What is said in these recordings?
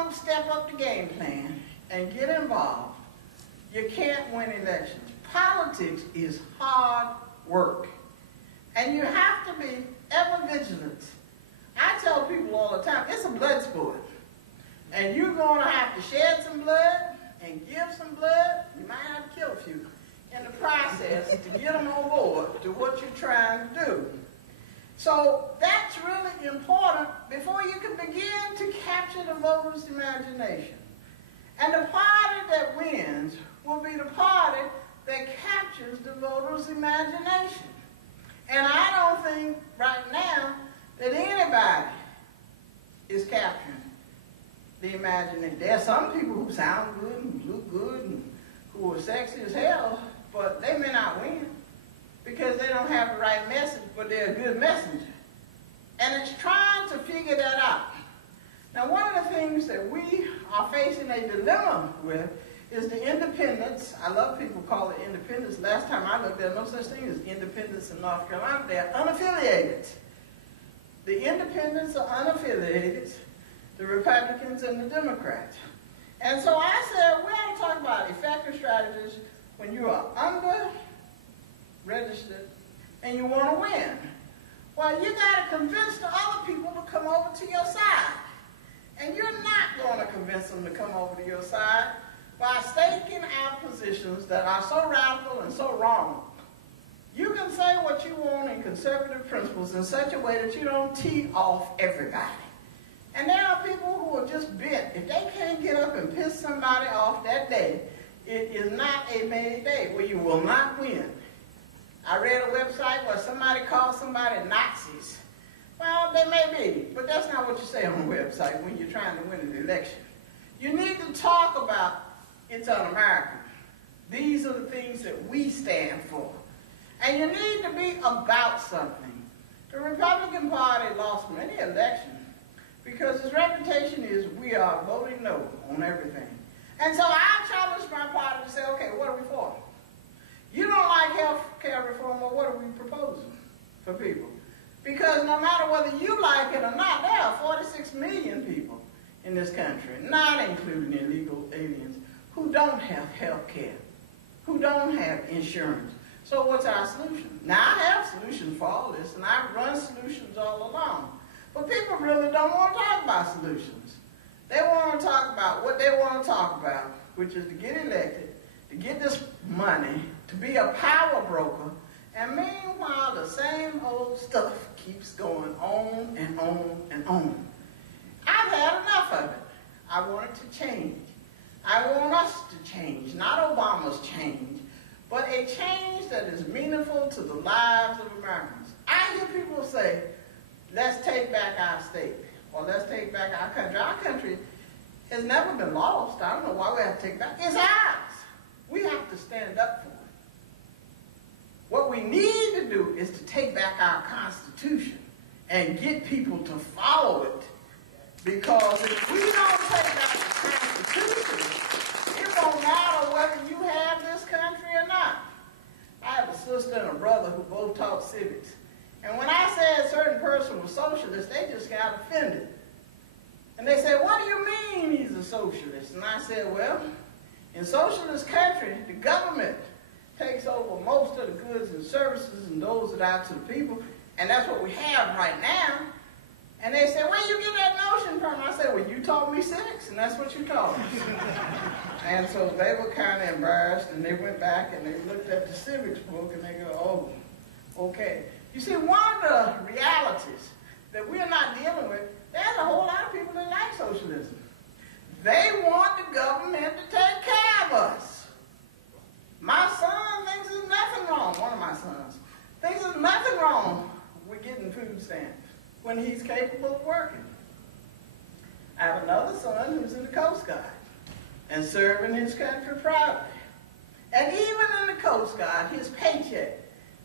don't step up the game plan and get involved, you can't win elections. Politics is hard work. And you have to be ever vigilant. I tell people all the time, it's a blood sport. And you're going to have to shed some blood and give some blood. You might have to kill a few in the process to get them on board to what you're trying to do. So that's really important before you can begin to capture the voters' imagination. And the party that wins will be the party that captures the voters' imagination. And I don't think right now that anybody is capturing the imagination. There are some people who sound good and look good and who are sexy as hell, but they may not win because they don't have the right message, but they're a good messenger. And it's trying to figure that out. Now, one of the things that we are facing a dilemma with is the independents. I love people call it independents. Last time I looked, there's no such thing as independents in North Carolina. They're unaffiliated. The independents are unaffiliated, the Republicans and the Democrats. And so I said, we ought to talk about effective strategies when you are under-registered and you want to win. Well, you got to convince the other people to come over to your side. And you're not going to convince them to come over to your side by staking out positions that are so radical and so wrong. You can say what you want in conservative principles in such a way that you don't tee off everybody. And there are people who are just bent. If they can't get up and piss somebody off that day, it is not a made day where you will not win. I read a website where somebody called somebody Nazis. Well, they may be, but that's not what you say on a website when you're trying to win an election. You need to talk about it's un-American. These are the things that we stand for. And you need to be about something. The Republican Party lost many elections because its reputation is we are voting no on everything. And so I challenged my party to say, okay, what are we for? You don't like health care reform, well, what are we proposing for people? Because no matter whether you like it or not, there are 46 million people in this country, not including illegal aliens, who don't have health care, who don't have insurance. So what's our solution? Now, I have solutions for all this, and I've run solutions all along. But people really don't want to talk about solutions. They want to talk about what they want to talk about, which is to get elected, to get this money, to be a power broker, and meanwhile, the same old stuff keeps going on and on and on. I've had enough of it. I want it to change. I want us to change, not Obama's change, but a change that is meaningful to the lives of Americans. I hear people say, let's take back our state, or let's take back our country. Our country has never been lost. I don't know why we have to take it back. It's ours. We have to stand up for it. What we need to do is to take back our Constitution and get people to follow it. Because if we don't take back the Constitution, it won't matter whether you have this country or not. I have a sister and a brother who both taught civics. And when I said a certain person was socialist, they just got offended. And they said, what do you mean he's a socialist? And I said, well, in socialist country, the government takes over most of the goods and services and doles it out to the people, and that's what we have right now. And they said, where you get that notion from? I said, well, you taught me civics, and that's what you taught me. And so they were kind of embarrassed, and they went back and they looked at the civics book, and they go, oh, okay. You see, one of the realities that we're not dealing with, there's a whole lot of people that like socialism. They want the government to take care of us. My son thinks there's nothing wrong, one of my sons, thinks there's nothing wrong with getting food stamps when he's capable of working. I have another son who's in the Coast Guard and serving his country proudly. And even in the Coast Guard, his paycheck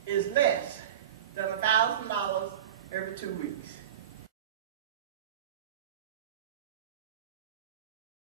is less than $1,000 every 2 weeks.